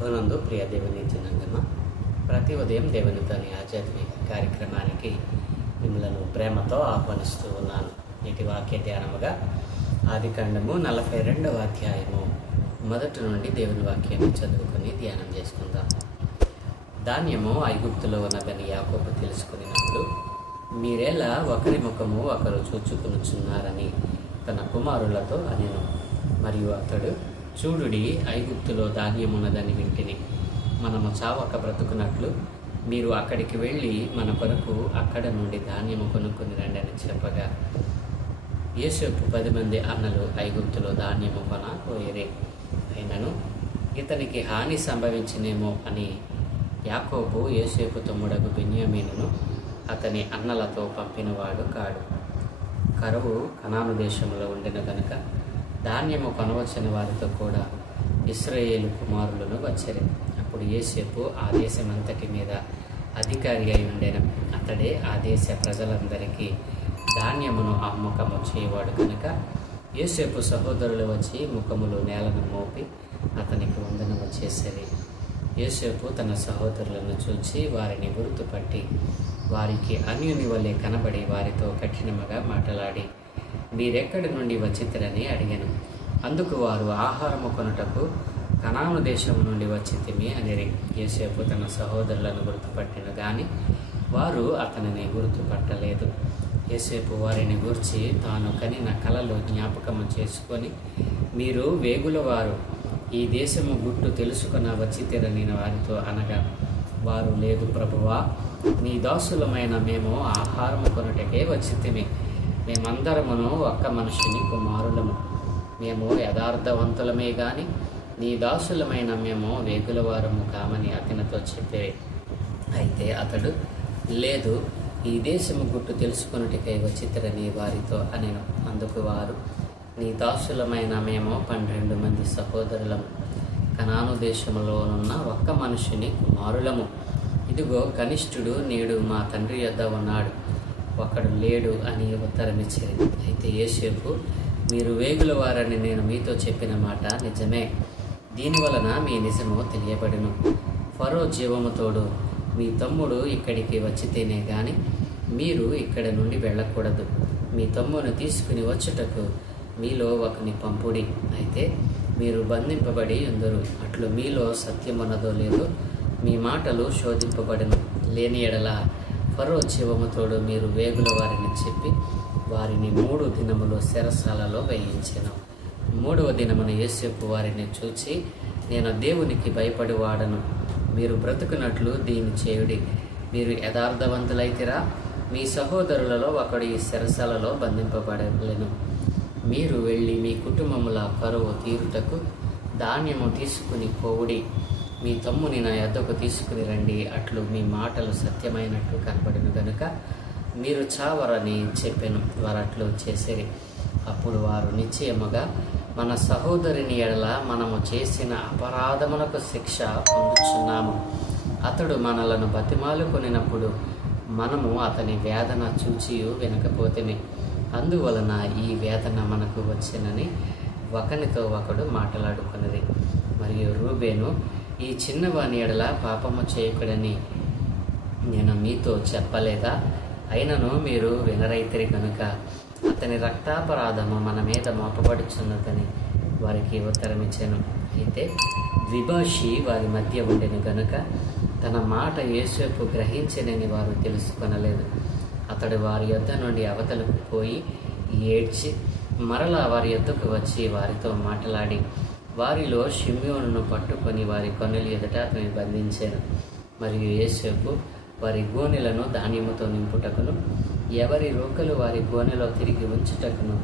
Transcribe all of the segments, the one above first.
ప్రభునందు ప్రియ దేవుని జనాంగమ, ప్రతి ఉదయం దేవునితోని ఆధ్యాత్మిక కార్యక్రమానికి మిమ్మలను ప్రేమతో ఆహ్వానిస్తూ ఉన్నాను. నేటి వాక్య ధ్యానముగా ఆదికాండము 42వ అధ్యాయము మొదటి నుండి దేవుని వాక్యాన్ని చదువుకొని ధ్యానం చేసుకుందాం. ధాన్యము ఐగుప్తులో ఉన్నదని యాకోబు తెలుసుకున్నప్పుడు, మీరేలా ఒకరి ముఖము ఒకరు చూచుకొనుచున్నారని తన కుమారులతో అనెను. మరియు అతడు, చూడుడి, ఐగుప్తులో ధాన్యమున్నదని వింటిని, మనము చావక బ్రతుకున్నట్లు మీరు అక్కడికి వెళ్ళి మన కొరకు అక్కడ నుండి ధాన్యము కొనుక్కొని రండి అని చెప్పగా, యోసేపు 10 మంది అన్నలు ఐగుప్తులో ధాన్యము కొనపోయేరే. అయినను ఇతనికి హాని సంభవించినేమో అని యాకోబు యోసేపు తమ్ముడగు బెన్యామీనును అతని అన్నలతో పంపినవాడు కాడు. కరువు కనాను దేశంలో ఉండిన గనుక ధాన్యము కొనవచ్చిన వారితో కూడా ఇశ్రాయేలు కుమారులను వచ్చారు. అప్పుడు యోసేపు ఆ దేశమంతటి మీద అధికారి అయి ఉండెను. అతడే ఆ దేశ ప్రజలందరికీ ధాన్యమును అమ్మకము చేయవాడు కనుక యోసేపు సహోదరులు వచ్చి ముఖములు నేలను మోపి అతనికి వందనము చేసేది. యోసేపు తన సహోదరులను చూచి వారిని గుర్తుపట్టి వారికి అన్యుని వలె కనబడి వారితో కఠినముగా మాట్లాడి, మీరెక్కడి నుండి వచ్చితిరని అడిగాను. అందుకు వారు, ఆహారము కొనుటకు కనాను దేశం నుండి వచ్చితిమి అనిరి. యోసేపు తన సహోదరులను గుర్తుపట్టిన గాని వారు అతనిని గుర్తుపట్టలేదు. యోసేపు వారిని గూర్చి తాను కనిన కలలో జ్ఞాపకము చేసుకొని, మీరు వేగుల వారు, ఈ దేశము గుట్టు తెలుసుకొన వచ్చితిరని వారితో అనగా, వారు, లేదు ప్రభువా, నీ దాసులమైన మేము ఆహారము కొనుటకే వచ్చితిమి. మేమందరమును ఒక్క మనుషుని కుమారులము. మేము యథార్థవంతులమే గాని నీ దాసులమైన మేము వేగుల వారము కామని అతనితో చెప్పే. అయితే అతడు, లేదు, ఈ దేశము గుట్టు తెలుసుకొనుటకై వచ్చితిరని వారితో అనెను. అందుకు వారు, నీ దాసులమైన మేము 12 మంది సహోదరులము, కనాను దేశములోనున్న ఒక్క మనుషుని కుమారులము. ఇదిగో, కనిష్ఠుడు నేడు మా తండ్రి యొద్ద ఉన్నాడు, ఒకడు లేడు అని ఉత్తరమిచ్చారు. అయితే యోసేపు, మీరు వేగుల వారని నేను మీతో చెప్పిన మాట నిజమే. దీనివలన మీ నిజము తెలియబడును. ఫరో జీవముతోడు మీ తమ్ముడు ఇక్కడికి వచ్చితేనే గాని మీరు ఇక్కడ నుండి వెళ్ళకూడదు. మీ తమ్మును తీసుకుని వచ్చుటకు మీలో ఒకని పంపుడి. అయితే మీరు బంధింపబడి ఉందరు. అట్లు మీలో సత్యమున్నదో లేదో మీ మాటలు శోధింపబడును. లేని ఎడల ఫరో జీవముతోడు మీరు వేగుల వారిని చెప్పి వారిని 3 దినములు చెరసాలలో వేయించెను. 3వ దినమున యోసేపు వారిని చూచి, నేను దేవునికి భయపడి వాడను, మీరు బ్రతుకున్నట్లు దీన్ని చేయుడి. మీరు యథార్థవంతులైతిరా, మీ సహోదరులలో ఒకడు ఈ చెరసాలలో బంధింపబడలేను. మీరు వెళ్ళి మీ కుటుంబముల కరువు తీరుటకు ధాన్యము తీసుకుని పోవుడి. మీ తమ్ముని నా యొద్దకు తీసుకుని రండి. అట్లు మీ మాటలు సత్యమైనట్టు కనబడిన గనుక మీరు చావరని చెప్పాను. వారు అట్లు చేసిరి. అప్పుడు వారు నిశ్చయముగా, మన సహోదరుని ఎడల మనము చేసిన అపరాధమునకు శిక్ష పొందుచున్నాము. అతడు మనలను బతిమాలుకొనినప్పుడు మనము అతని వేదన చూచియు వినకపోతేమి, అందువలన ఈ వేదన మనకు వచ్చినని ఒకనితో ఒకడు మాట్లాడుకున్నది. మరియు రూబేను, ఈ చిన్నవాని ఎడల పాపము చేయకూడని నేను మీతో చెప్పలేదా? అయినను మీరు వినరైతిరి కనుక అతని రక్తాపరాధము మన మీద మోపబడుచున్నదని వారికి ఉత్తరమిచ్చాను. అయితే ద్విభాషి వారి మధ్య ఉండెను గనుక తన మాట యోసేపు గ్రహించనని వారు తెలుసుకొనలేదు. అతడు వారి యొద్ద నుండి అవతలకు పోయి ఏడ్చి మరలా వారి యొద్దకు వచ్చి వారితో మాట్లాడి వారిలో షిమ్యోనును పట్టుకొని వారి కన్నుల ఎదుట అతన్ని బంధించాను. మరియు యోసేపు వారి గోనెలను ధాన్యముతో నింపుటకును, ఎవరి రోకలు వారి గోనెలో తిరిగి ఉంచుటకును,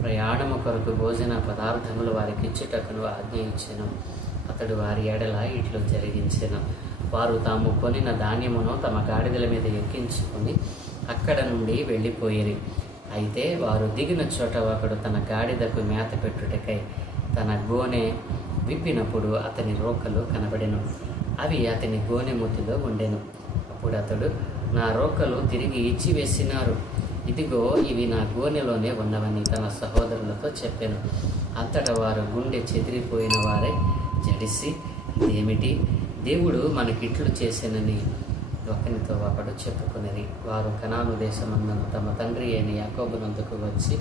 ప్రయాణము కొరకు భోజన పదార్థములు వారికి ఇచ్చుటకును ఆజ్ఞ ఇచ్చెను. అతడు వారి ఎడల ఇట్లు జరిగించెను. వారు తాము కొనిన ధాన్యమును తమ గాడిదల మీద ఎక్కించుకొని అక్కడ నుండి వెళ్ళిపోయిరి. అయితే వారు దిగిన చోట ఒకడు తన గాడిదకు మేత పెట్టుటకై తన గోనె విప్పినప్పుడు అతని రోకలు కనబడెను. అవి అతని గోనె ముద్దులో ఉండెను. అప్పుడు అతడు, నా రోకలు తిరిగి ఇచ్చివేసినారు, ఇదిగో ఇవి నా గోనెలోనే ఉన్నవని తన సహోదరులతో చెప్పాను. అంతటా వారు గుండె చెదిరిపోయిన వారై జడిసి ఇదేమిటి, దేవుడు మనకిట్లు చేసినని ఒకరితో ఒకడు చెప్పుకునేది. వారు కనాను దేశమందున తమ తండ్రి అయిన యాకోబునందుకు వచ్చి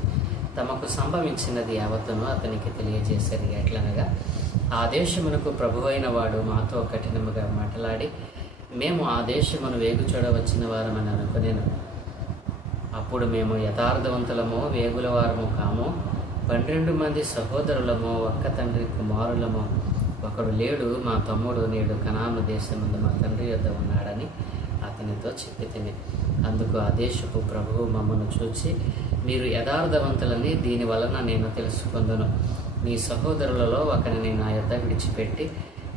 తమకు సంభవించినది యావత్తును అతనికి తెలియజేశారు. ఎట్లనగా, ఆ దేశమునకు ప్రభువైన వాడు మాతో కఠినముగా మాట్లాడి, మేము ఆ దేశమును వేగు చూడవచ్చిన వారమని అనుకునేను. అప్పుడు మేము యథార్థవంతులమో వేగుల వారము కామో, 12 మంది సహోదరులమో, ఒక్క తండ్రి కుమారులమో. ఒకడు లేడు, మా తమ్ముడు నేడు కనాను దేశమందు మా తండ్రి యొద్ద ఉన్నాడని అతనితో చెప్పితిని. అందుకు ఆ దేశపు ప్రభువు మమ్మను చూచి, మీరు యథార్థవంతులని దీని వలన నేను తెలుసుకొందును. మీ సహోదరులలో ఒకరిని నా యొద్ద విడిచిపెట్టి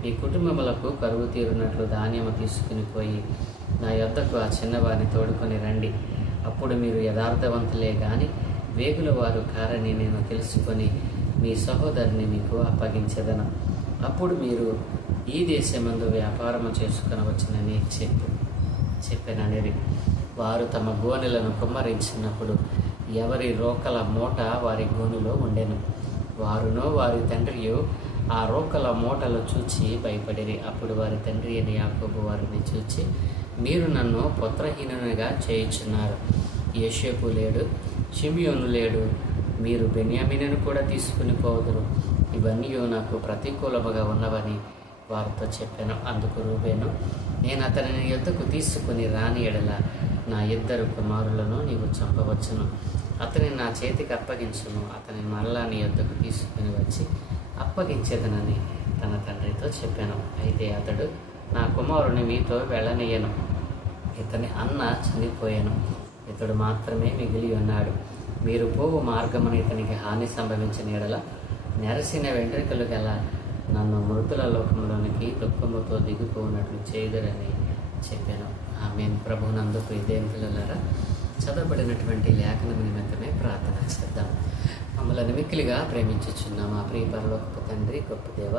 మీ కుటుంబములకు కరువు తీరునట్లు ధాన్యము తీసుకుని పోయి నా యొద్దకు ఆ చిన్నవారిని తోడుకొని రండి. అప్పుడు మీరు యథార్థవంతులే గాని వేగుల వారు కారని నేను తెలుసుకొని మీ సహోదరుని మీకు అప్పగించెదను. అప్పుడు మీరు ఈ దేశమందు వ్యాపారము చేసుకొనవచ్చునని చెప్పాననిరి. వారు తమ గోనెలను కుమ్మరించినప్పుడు ఎవరి రోకల మూట వారి గోనులో ఉండెను. వారును వారి తండ్రియు ఆ రోకల మూటలు చూచి భయపడిరి. అప్పుడు వారి తండ్రి అయిన యాకోబు వారిని చూచి, మీరు నన్ను పుత్రహీనునిగా చేయుచున్నారు. యోసేపు లేడు, షిమ్యోను లేడు, మీరు బెన్యామీనును కూడా తీసుకుని పోదురు. ఇవన్నీ నాకు ప్రతికూలముగా ఉన్నవని వారితో చెప్పాను. అందుకు రూబేను, నేను అతనిని యొద్దకు తీసుకుని రాని ఎడల నా 2 కుమారులను నీవు చంపవచ్చును. అతని నా చేతికి అప్పగించును. అతని మరలా నీ యొద్దకు తీసుకుని వచ్చి అప్పగించేదనని తన తండ్రితో చెప్పాను. అయితే అతడు, నా కుమారుని మీతో వెళ్ళనీయను. ఇతని అన్న చనిపోయాను, ఇతడు మాత్రమే మిగిలి ఉన్నాడు. మీరు పోవు మార్గమున ఇతనికి హాని సంభవించిన ఎడల నెరసిన వెంట్రుకలు గల నన్ను మృతుల లోకంలోనికి దుఃఖముతో దిగిపోనట్లు చేయదురని చెప్పాను. ఆమేన్. ప్రభునందు ప్రియదేవుని పిల్లలారా, చదవబడినటువంటి లేఖనం నిమిత్తమే ప్రార్థన చేద్దాం. మమ్మల్ని మిక్కిలిగా ప్రేమించుచున్న మా ప్రియ పరలోకపు తండ్రి, గొప్ప దేవ,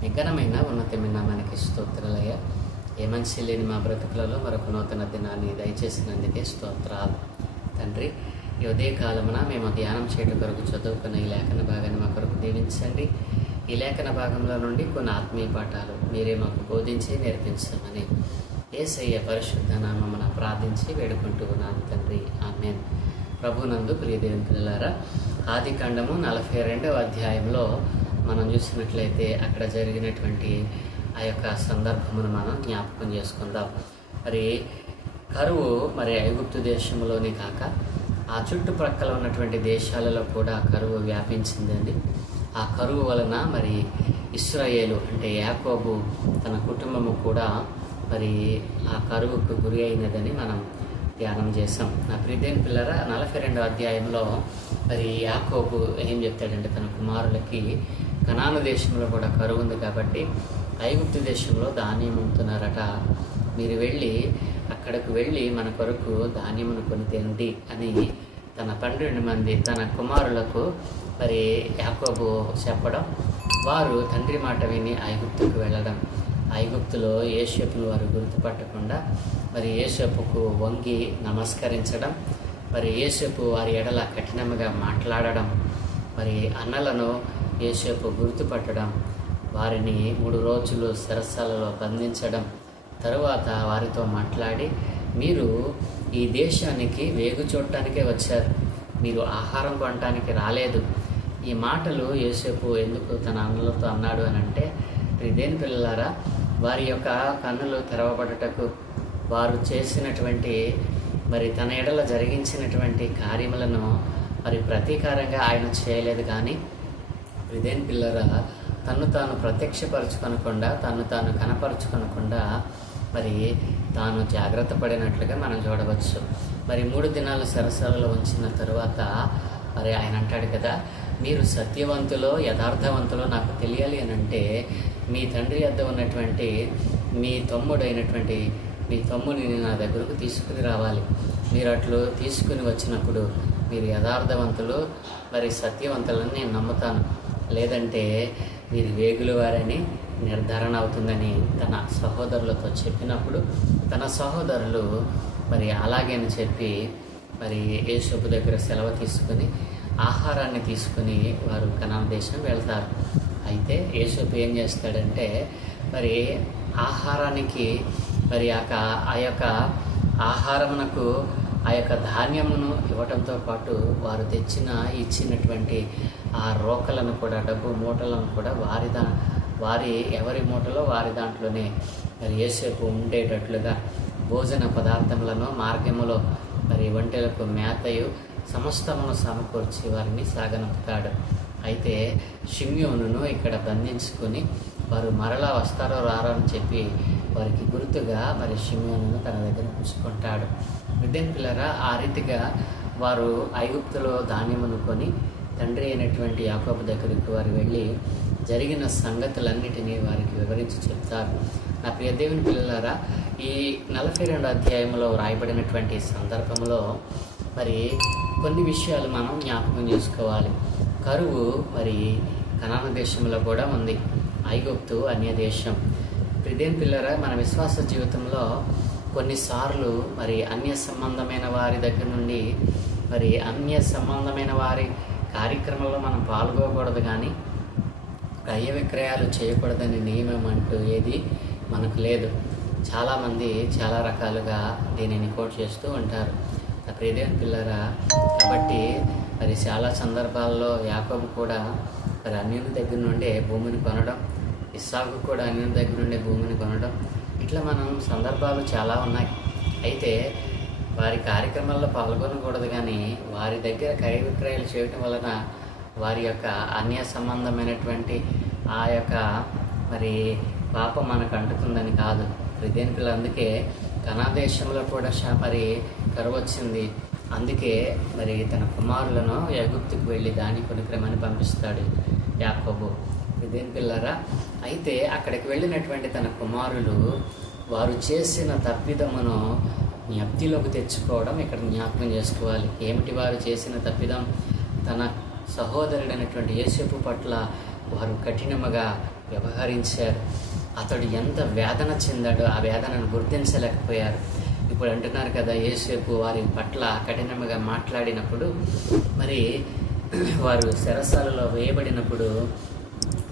మీ ఘనమైన ఉన్నతమైన మనకి స్తోత్రాలయ్య. ఏ మనిషి లేని మా బ్రతుకులలో మరొక నూతన దినాన్ని దయచేసినందుకే స్తోత్రాలు తండ్రి. ఈ ఉదయకాలమున మేము ధ్యానం చేయడం కొరకు చదువుకున్న ఈ లేఖన భాగాన్ని మా కొరకు దీవించండి. ఈ లేఖన భాగంలో నుండి కొన్ని ఆత్మీయ పాఠాలు మీరే మాకు బోధించి నేర్పించమని యేసయ్య పరిశుద్ధ నామమున ప్రార్థించి వేడుకుంటూ ఉన్నాను తండ్రి. ఆమేన్. ప్రభునందు ప్రియదేవుని పిల్లలారా, ఆదికాండము 42వ అధ్యాయంలో మనం చూసినట్లయితే అక్కడ జరిగినటువంటి ఆ యొక్క సందర్భమును మనం జ్ఞాపకం చేసుకుందాం. మరి కరువు ఐగుప్తు దేశంలోనే కాక ఆ చుట్టుప్రక్కల ఉన్నటువంటి దేశాలలో కూడా కరువు వ్యాపించిందండి. ఆ కరువు వలన ఇశ్రాయేలు అంటే యాకోబు తన కుటుంబము కూడా ఆ కరువుకు గురి అయినదని మనం ధ్యానం చేసాం. నా ప్రియదేవుని పిల్లరా, 42వ అధ్యాయంలో యాకోబు ఏం చెప్తాడంటే, తన కుమారులకి కనాను దేశంలో కూడా కరువు ఉంది కాబట్టి ఐగుప్తు దేశంలో ధాన్యం అమ్ముతున్నారట. మీరు అక్కడికి వెళ్ళి మన కొరకు ధాన్యమును కొని తినండి అని తన 12 మంది తన కుమారులకు యాకోబు చెప్పడం, వారు తండ్రి మాట విని ఐగుప్తుకు వెళ్ళడం, ఐగుప్తులో యోసేపును వారు గుర్తుపట్టకుండా యోసేపుకు వంగి నమస్కరించడం, యోసేపు వారి ఎడల కఠినంగా మాట్లాడడం, అన్నలను యోసేపు గుర్తుపట్టడం, వారిని 3 రోజులు చెరసాలలో బంధించడం, తరువాత వారితో మాట్లాడి, మీరు ఈ దేశానికి వేగు చూడటానికే వచ్చారు, మీరు ఆహారం కొనటానికి రాలేదు. ఈ మాటలు యోసేపు ఎందుకు తన అన్నలతో అన్నాడు అని అంటే, దేని పిల్లలారా, వారి యొక్క కన్నులు తెరవబడటకు వారు చేసినటువంటి తన ఎడల జరిగించినటువంటి కార్యములను ప్రతీకారంగా ఆయన చేయలేదు. కానీ దేని పిల్లరా, తను తాను ప్రత్యక్షపరచుకొనకుండా, తను తాను కనపరుచుకొనకుండా తాను జాగ్రత్త పడినట్లుగా మనం చూడవచ్చు. 3 దినాలు సరసాలలో ఉంచిన తరువాత ఆయన అంటాడు కదా, మీరు సత్యవంతులో యథార్థవంతులో నాకు తెలియాలి అని అంటే, మీ తండ్రి వద్ద ఉన్నటువంటి మీ తమ్ముడైనటువంటి మీ తమ్ముడిని నా దగ్గరకు తీసుకుని రావాలి. మీరు అట్లు తీసుకుని వచ్చినప్పుడు మీరు యథార్థవంతులు సత్యవంతులని నేను నమ్ముతాను, లేదంటే మీరు వేగుల వారని నిర్ధారణ అవుతుందని తన సహోదరులతో చెప్పినప్పుడు, తన సహోదరులు అలాగే అని చెప్పి యోసేపు దగ్గర సెలవు తీసుకుని ఆహారాన్ని తీసుకుని వారు కనాను దేశం వెళ్తారు. అయితే యోసేపు ఏం చేస్తాడంటే, మరి ఆహారానికి మరి ఆ యొక్క ఆహారమునకు ఆ యొక్క ధాన్యమును ఇవ్వటంతో పాటు వారు ఇచ్చినటువంటి ఆ రోకలను కూడా, డబ్బు మూటలను కూడా వారి ఎవరి మూటలో వారి దాంట్లోనే మరి యోసేపు ఉండేటట్లుగా భోజన పదార్థములను మార్గములో మరి ఒంటెలకు మేతయు సమస్తమును సమకూర్చి వారిని సాగనంపుతాడు. అయితే షిమ్యోనును ఇక్కడ బంధించుకొని వారు మరలా వస్తారో రారో అని చెప్పి వారికి గుర్తుగా మరి షిమ్యోనును తన దగ్గర ఉంచుకుంటాడు. విద్యన్ పిల్లరా, ఆ రీతిగా వారు ఐగుప్తులో ధాన్యమును కొని తండ్రి అయినటువంటి యాకోబు దగ్గరికి వారు వెళ్ళి జరిగిన సంగతులన్నిటినీ వారికి వివరించి చెప్తారు. నా ప్రియ దేవుని పిల్లలారా, ఈ 42వ అధ్యాయంలో రాయబడినటువంటి సందర్భంలో మరి కొన్ని విషయాలు మనం జ్ఞాపకం చేసుకోవాలి. కరువు మరి కనాను దేశంలో కూడా ఉంది. ఐగుప్తు అన్య దేశం. ప్రియదేవుని పిల్లరా, మన విశ్వాస జీవితంలో కొన్నిసార్లు మరి అన్య సంబంధమైన వారి దగ్గర నుండి మరి అన్య సంబంధమైన వారి కార్యక్రమంలో మనం పాల్గొకూడదు, కానీ క్రయ విక్రయాలు చేయకూడదని నియమం అంటూ ఏది మనకు లేదు. చాలామంది చాలా రకాలుగా దీనిని కోట్ చేస్తూ ఉంటారు. ప్రియదేవుని పిల్లరా, కాబట్టి మరి చాలా సందర్భాల్లో యాకోబు కూడా మరి అన్యుని దగ్గర నుండే భూమిని కొనడం, ఇస్సాకు కూడా అన్యుని దగ్గర నుండే భూమిని కొనడం, ఇట్లా మనం సందర్భాలు చాలా ఉన్నాయి. అయితే వారి కార్యక్రమాల్లో పాల్గొనకూడదు, కానీ వారి దగ్గర క్రయ విక్రయాలు చేయటం వలన వారి యొక్క అన్య సంబంధమైనటువంటి ఆ యొక్క మరి పాపం మనకు అంటుతుందని కాదు. ప్రియదేవుని పిల్లలు, అందుకే కనాదేశంలో కూడా మరి కరువు వచ్చింది. అందుకే మరి తన కుమారులను ఐగుప్తుకు వెళ్ళి దాని కొనుక్రమని పంపిస్తాడు యాకోబు. ప్రియదేవుని పిల్లరా, అయితే అక్కడికి వెళ్ళినటువంటి తన కుమారులు వారు చేసిన తప్పిదమును జ్ఞప్తిలోకి తెచ్చుకోవడం ఇక్కడ జ్ఞాపకం చేసుకోవాలి. ఏమిటి వారు చేసిన తప్పిదం? తన సహోదరుడైనటువంటి యోసేపు పట్ల వారు కఠినముగా వ్యవహరించారు. అతడు ఎంత వేదన చెందాడో ఆ వేదనను గుర్తించలేకపోయారు. ఇప్పుడు అంటున్నారు కదా, యోసేపు వారి పట్ల కఠినముగా మాట్లాడినప్పుడు మరి వారు చెరసాలలో వేయబడినప్పుడు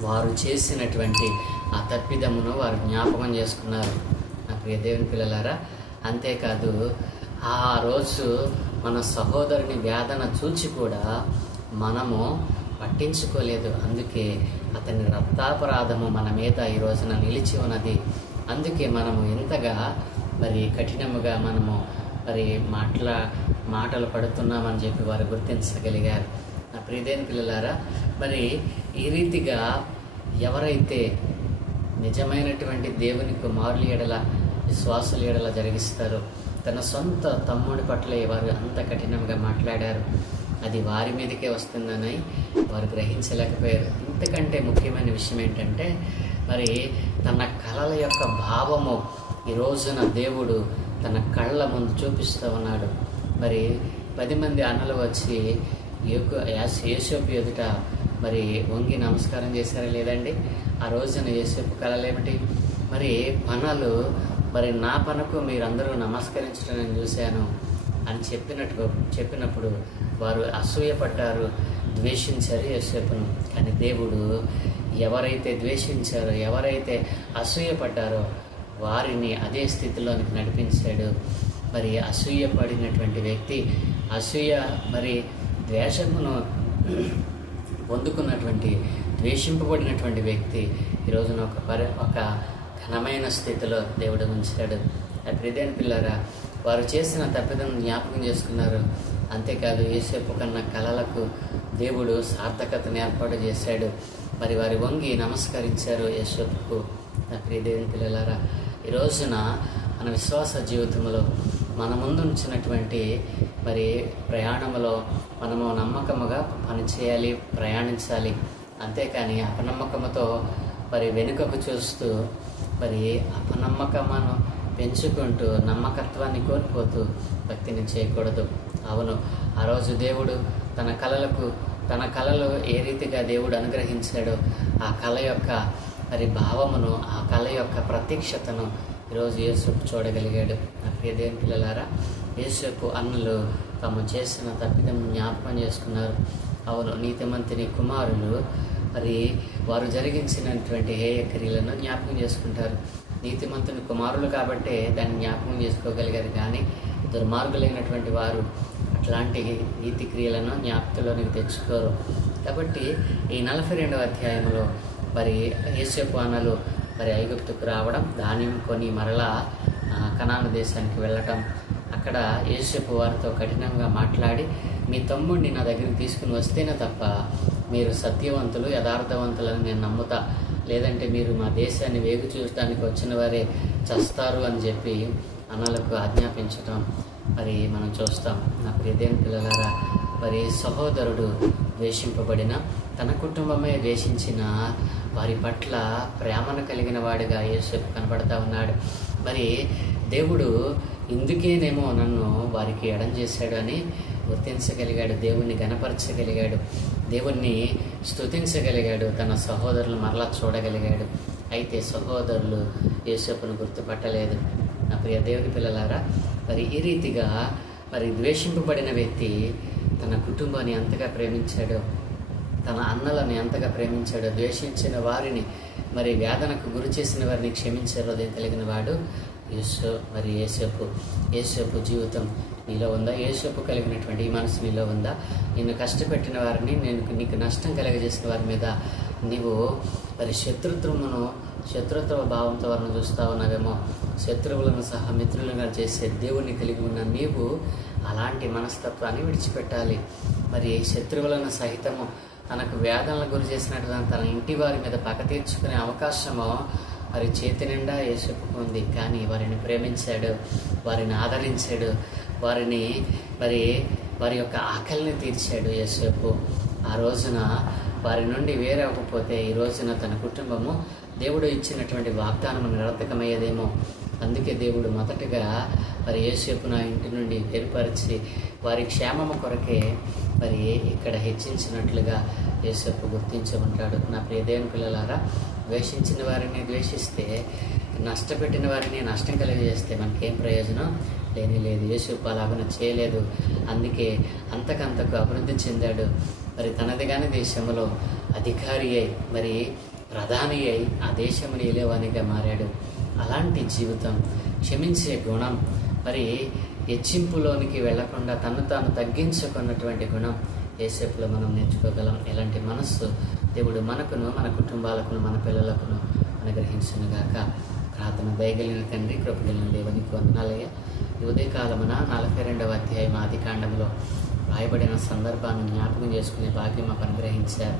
వారు చేసినటువంటి ఆ తప్పిదమును వారు జ్ఞాపకం చేసుకున్నారు. నా ప్రియ దేవుని పిల్లలారా, అంతేకాదు ఆ రోజు మన సహోదరుని వేదన చూచి కూడా మనము పట్టించుకోలేదు. అందుకే అతని రక్తాపరాధము మన మీద ఈ రోజున నిలిచి ఉన్నది. అందుకే మనము ఎంతగా మరి కఠినముగా మనము మరి మాటలు పడుతున్నామని చెప్పి వారు గుర్తించగలిగారు. నా ప్రియదేవుని పిల్లలారా, మరి ఈ రీతిగా ఎవరైతే నిజమైనటువంటి దేవుని కుమారుల ఎడల, విశ్వాసుల ఎడల జరిగిస్తారో, తన సొంత తమ్ముడి పట్ల వారు అంత కఠినంగా మాట్లాడారు. అది వారి మీదకే వస్తుందని వారు గ్రహించలేకపోయారు. ఇంతకంటే ముఖ్యమైన విషయం ఏంటంటే, మరి తన కళల యొక్క భావము ఈ రోజున దేవుడు తన కళ్ళ ముందు చూపిస్తూ ఉన్నాడు. మరి 10 మంది అన్నలు వచ్చి యోసేపు ఎదుట మరి వంగి నమస్కారం చేశారా లేదండి? ఆ రోజున యోసేపు కళలేమిటి? మరి పనులు మరి నా పనుకు మీరందరూ నమస్కరించడం నేను చూశాను అని చెప్పినప్పుడు వారు అసూయపడ్డారు, ద్వేషించారు యోసేపును. కానీ దేవుడు ఎవరైతే ద్వేషించారో, ఎవరైతే అసూయపడ్డారో వారిని అదే స్థితిలోనికి నడిపించాడు. మరి అసూయపడినటువంటి వ్యక్తి, అసూయ మరి ద్వేషమును ద్వేషింపబడినటువంటి వ్యక్తి ఈరోజున ఒక ఘనమైన స్థితిలో దేవుడు ఉంచాడు. ప్రియదేవుని పిల్లరా, వారు చేసిన తప్పిదం జ్ఞాపకం చేసుకున్నారు. అంతేకాదు యోసేపు కన్న కళలకు దేవుడు సార్థకతను ఏర్పాటు చేశాడు. మరి వారి వంగి నమస్కరించారు యోసేపుకు. ప్రియదేవుని పిల్లలారా, ఈ రోజున మన విశ్వాస జీవితంలో మన ముందు ఉంచినటువంటి మరి ప్రయాణంలో మనము నమ్మకముగా పనిచేయాలి, ప్రయాణించాలి. అంతేకాని అపనమ్మకముతో మరి వెనుకకు చూస్తూ మరి అపనమ్మకమును పెంచుకుంటూ నమ్మకత్వాన్ని కోల్పోతూ భక్తిని చేయకూడదు. అవును, ఆ రోజు దేవుడు తన కళలు ఏ రీతిగా దేవుడు అనుగ్రహించాడో ఆ కళ యొక్క మరి భావమును, ఆ కళ యొక్క ప్రత్యక్షతను ఈరోజు యేసేపు చూడగలిగాడు. నా ప్రియ దేవుని పిల్లలారా, యేసేపు అన్నలు తాము చేసిన తప్పిదం జ్ఞాపకం చేసుకున్నారు. అవును, నీతిమంతుని కుమారులు మరి వారు జరిగించినటువంటి హేయ క్రియలను జ్ఞాపకం చేసుకుంటారు. నీతిమంతుని కుమారులు కాబట్టే దాన్ని జ్ఞాపకం చేసుకోగలిగారు, కానీ దుర్మార్గులైనటువంటి వారు అట్లాంటి నీతి క్రియలను జ్ఞాపకంలోనికి తెచ్చుకోరు. కాబట్టి ఈ 42వ అధ్యాయంలో మరి యోసేపు అన్నలు మరి ఐగుప్తుకు రావడం, ధాన్యం కొని మరలా కనాను దేశానికి వెళ్ళటం, అక్కడ యోసేపు వారితో కఠినంగా మాట్లాడి, మీ తమ్ముడిని నా దగ్గరికి తీసుకుని వస్తేనే తప్ప మీరు సత్యవంతులు యథార్థవంతులని నేను నమ్ముతా, లేదంటే మీరు మా దేశాన్ని వేగు చూడటానికి వచ్చిన వారే చస్తారు అని చెప్పి అన్నలకు ఆజ్ఞాపించటం మరి మనం చూస్తాం. నా ప్రియదేని పిల్లలారా, మరి సహోదరుడు ద్వేషింపబడిన, తన కుటుంబమే ద్వేషించిన వారి పట్ల ప్రేమను కలిగిన వాడిగా యోసేపు కనబడతా ఉన్నాడు. మరి దేవుడు ఇందుకేనేమో నన్ను వారికి ఎడం చేశాడు అని గుర్తించగలిగాడు, దేవుణ్ణి గణపరచగలిగాడు, దేవుణ్ణి స్తుతించగలిగాడు, తన సహోదరులు మరలా చూడగలిగాడు. అయితే సహోదరులు యోసేపును గుర్తుపట్టలేదు. నా ప్రియ దేవుని పిల్లలారా, మరి ఈ రీతిగా మరి ద్వేషింపబడిన వ్యక్తి తన కుటుంబాన్ని ఎంతగా ప్రేమించాడో, తన అన్నలను ఎంతగా ప్రేమించాడో, ద్వేషించిన వారిని మరి వేదనకు గురి చేసిన వారిని క్షమించే హృదయం కలిగిన వాడు యోసేపు జీవితం నీలో ఉందా? యోసేపు కలిగినటువంటి ఈ మనసు నీలో ఉందా? నిన్ను కష్టపెట్టిన వారిని, నీకు నష్టం కలగజేసిన వారి మీద నీవు మరి శత్రుత్వ భావంతో వారిని చూస్తూ ఉన్నావేమో. శత్రువులను సహా మిత్రులుగా చేసే దేవుణ్ణి కలిగి ఉన్న నీవు అలాంటి మనస్తత్వాన్ని విడిచిపెట్టాలి. మరి శత్రువులను సహితము తనకు వేదనలు గురి చేసినట్టు తన ఇంటి వారి మీద పగ తీర్చుకునే అవకాశము మరి చేతి నిండా యేసుకు ఉంది. కానీ వారిని ప్రేమించాడు, వారిని ఆదరించాడు, వారిని వారి యొక్క ఆకలిని తీర్చాడు యేసేపు. ఆ రోజున వారి నుండి వేరే అవ్వకపోతే ఈ రోజున తన కుటుంబము దేవుడు ఇచ్చినటువంటి వాగ్దానము నిరర్థకమయ్యేదేమో. అందుకే దేవుడు మొదటగా మరి యేసేపును ఆ ఇంటి నుండి వేరుపరిచి వారి క్షేమము కొరకే మరి ఇక్కడ హెచ్చించినట్లుగా యేసేపు గుర్తించమంటాడు. నా ప్రియ దేవుని పిల్లలారా, ద్వేషించిన వారిని ద్వేషిస్తే, నష్టపెట్టిన వారిని నష్టం కలిగజేస్తే మనకేం ప్రయోజనం లేదు. యేసేపు అలాగనే చేయలేదు. అందుకే అంతకంతకు అభివృద్ధి చెందాడు. మరి తనది కాని దేశంలో అధికారి అయి మరి ప్రధాని అయి ఆ దేశముని ఏలేవానిగా మారాడు. అలాంటి జీవితం, క్షమించే గుణం, మరి హెచ్చింపులోనికి వెళ్లకుండా తను తాను తగ్గించుకున్నటువంటి గుణం యేసేపులో మనం నేర్చుకోగలం. ఇలాంటి మనస్సు దేవుడు మనకును, మన కుటుంబాలకును, మన పిల్లలకును అనుగ్రహించునుగాక. ప్రార్థన. దయగలిగిన తండ్రి, కృపగలిగిన దేవునికి వందనాలయ్య. ఈ ఉదయకాలమున 42వ అధ్యాయం ఆదికాండంలో రాయబడిన సందర్భాన్ని జ్ఞాపకం చేసుకునే భాగ్యం మాకు అనుగ్రహించారు.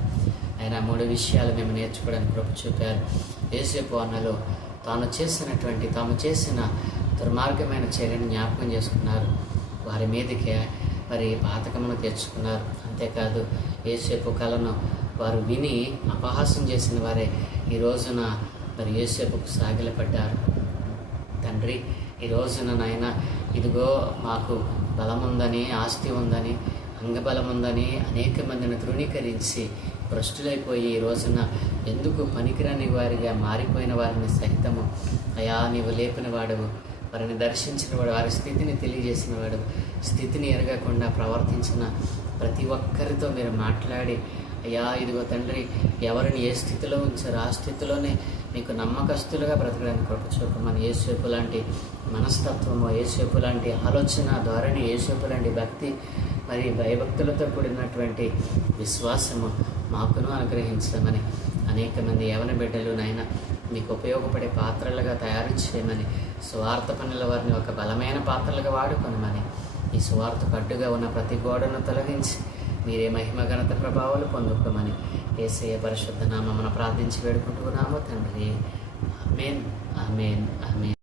ఆయన 3 విషయాలు మేము నేర్చుకోవడానికి కృప చూపారు. యేసేపు అన్నలో తాము చేసిన దుర్మార్గమైన చర్యను జ్ఞాపకం చేసుకున్నారు. వారి మీదకే మరి పాతకమును తెచ్చుకున్నారు. అంతేకాదు యేసేపు కలను వారు విని అపహాస్యం చేసిన వారే ఈ రోజున మరి యేసేపుకు సాగిలపడ్డారు. తండ్రి, ఈ రోజున నాయన ఇదిగో మాకు బలం ఉందని, ఆస్తి ఉందని, అంగబలం ఉందని అనేక మందిని తృణీకరించి భ్రష్టులైపోయి ఈ రోజున ఎందుకు పనికిరాని వారిగా మారిపోయిన వారిని సహితము అయా నీవు లేపిన వాడవు, వారిని దర్శించిన వాడు, వారి స్థితిని తెలియజేసిన వాడు, స్థితిని ఎరగకుండా ప్రవర్తించిన ప్రతి ఒక్కరితో మీరు మాట్లాడి అయ్యా ఇదిగో తండ్రి, ఎవరిని ఏ స్థితిలో ఉంచారో ఆ స్థితిలోనే మీకు నమ్మకస్తులుగా బ్రతకడానికి కృప చూపమని, యేసేపు లాంటి మనస్తత్వము, యేసేపు లాంటి ఆలోచన ధోరణి, యేసేపు లాంటి భక్తి, మరి భయభక్తులతో కూడినటువంటి విశ్వాసము మాకును అనుగ్రహించమని, అనేక మంది యవన బిడ్డలు నాయన మీకు ఉపయోగపడే పాత్రలుగా తయారు చేయమని, స్వార్థ పనుల వారిని ఒక బలమైన పాత్రలుగా వాడుకొనమని, ఈ స్వార్థకు అడ్డుగా ఉన్న ప్రతి గోడను తొలగించి మీరే మహిమ ఘనత ప్రభావాలు పొందుకోమని యేసయ్య పరిశుద్ధ నామమున ప్రార్థించి వేడుకుంటున్నాము తండ్రి. ఆమేన్, ఆమేన్, ఆమేన్.